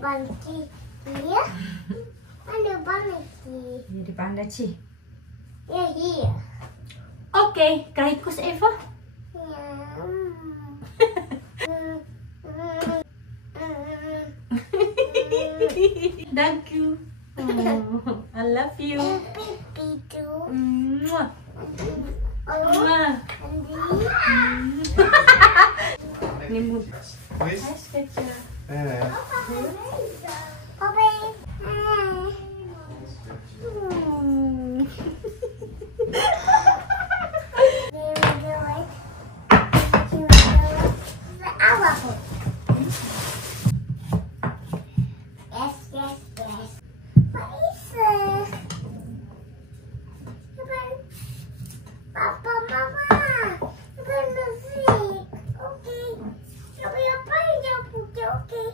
panci. Iya. Ada panci. Iya di panda sih. Ya iya. Oke, kaikus Eva. Ya. Thank you. I love you. Pipi tuh. Mwah. Oh. Mwah. Andi. Ini mu. Quiz? Hai Sketcha. Oke. Apa tuh? Yes, yes, yes. What is it? Papa, Mama, you're gonna sleep. Okay. Tapi apa yang punya? Okay.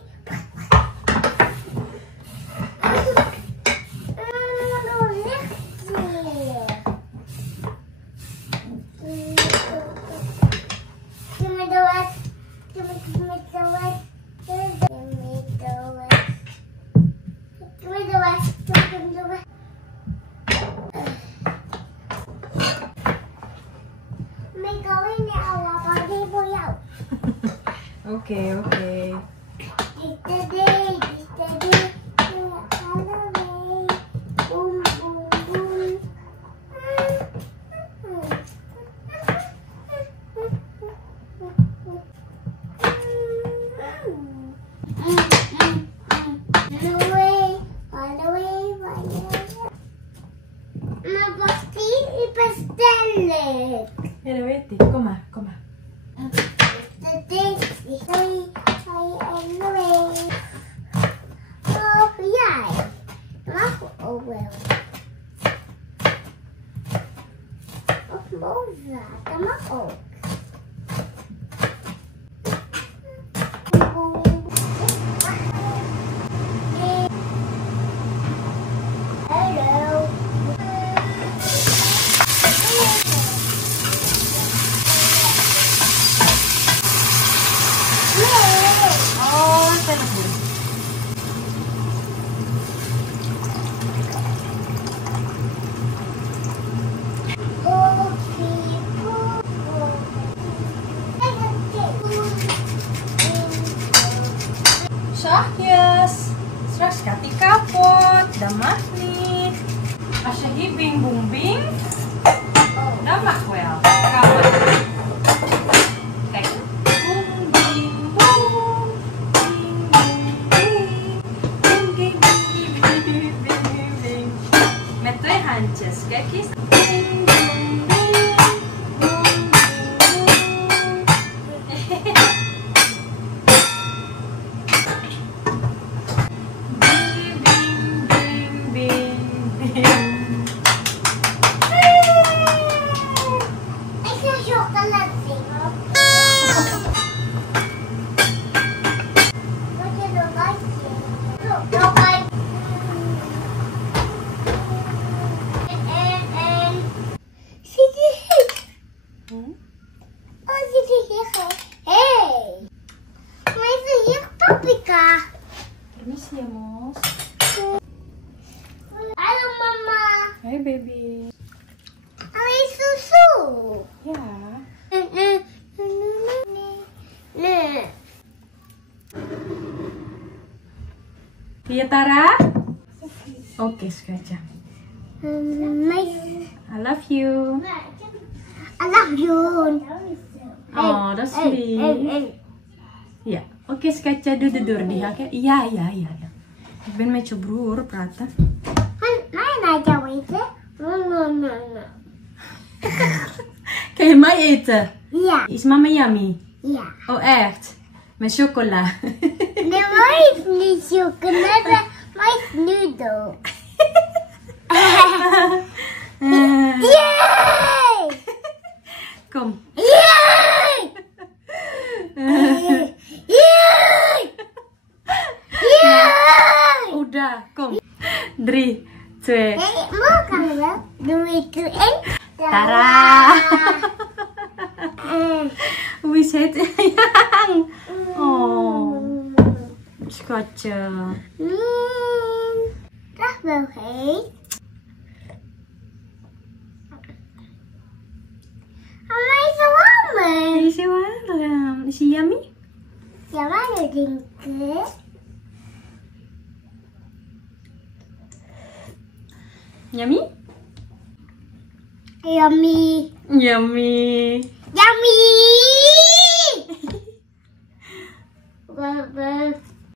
Oke, oke. Era vete, coma, coma. Yes, straks gaat die kapot. Dat mag niet. Als je hier bing boem bing, dat mag wel. Kapot. Kijk. Boem bing boem. Bing boem bing. Bing bing bing bing bing. Met twee handjes. Kijk eens. Bing boem bing. Permisi ya, Mos. Halo Mama. Hai baby. Hai susu. Ya. Iya Tara. Oke, Sketcha. I love you. I love you. Oh, dat is lief. Ja, oké, Sketcha, doe de deur dicht. Ja. Ik ben met je broer praten. Mij naar jou eten? No. Kan je mij eten? Ja. Is mama yummy? Ja. Oh, echt? Met chocola? Nee, maar is niet chocolade, maar is noedel. Yay! Kom. Yay! Udah, kom. 3, 2. Mau kan ya? 2, 1. Tara. Wie zit yang? Oh. kacang. Dat wel heet. Mama is warm. Is it warm? Is it yummy? Ja, waar drinken? Yummy? Yummy. Yummy. Yummy.